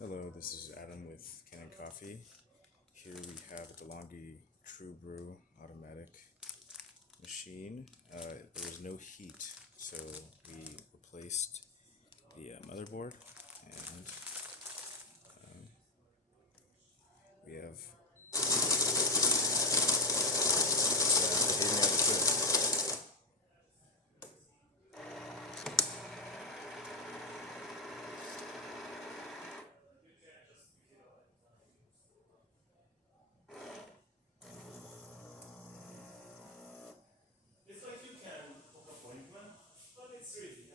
Hello, this is Adam with Kanen Coffee. Here we have a DeLonghi TrueBrew automatic machine. There was no heat, so we replaced the motherboard, and we have the heating out of the tool. It's like you can book appointment, but it's really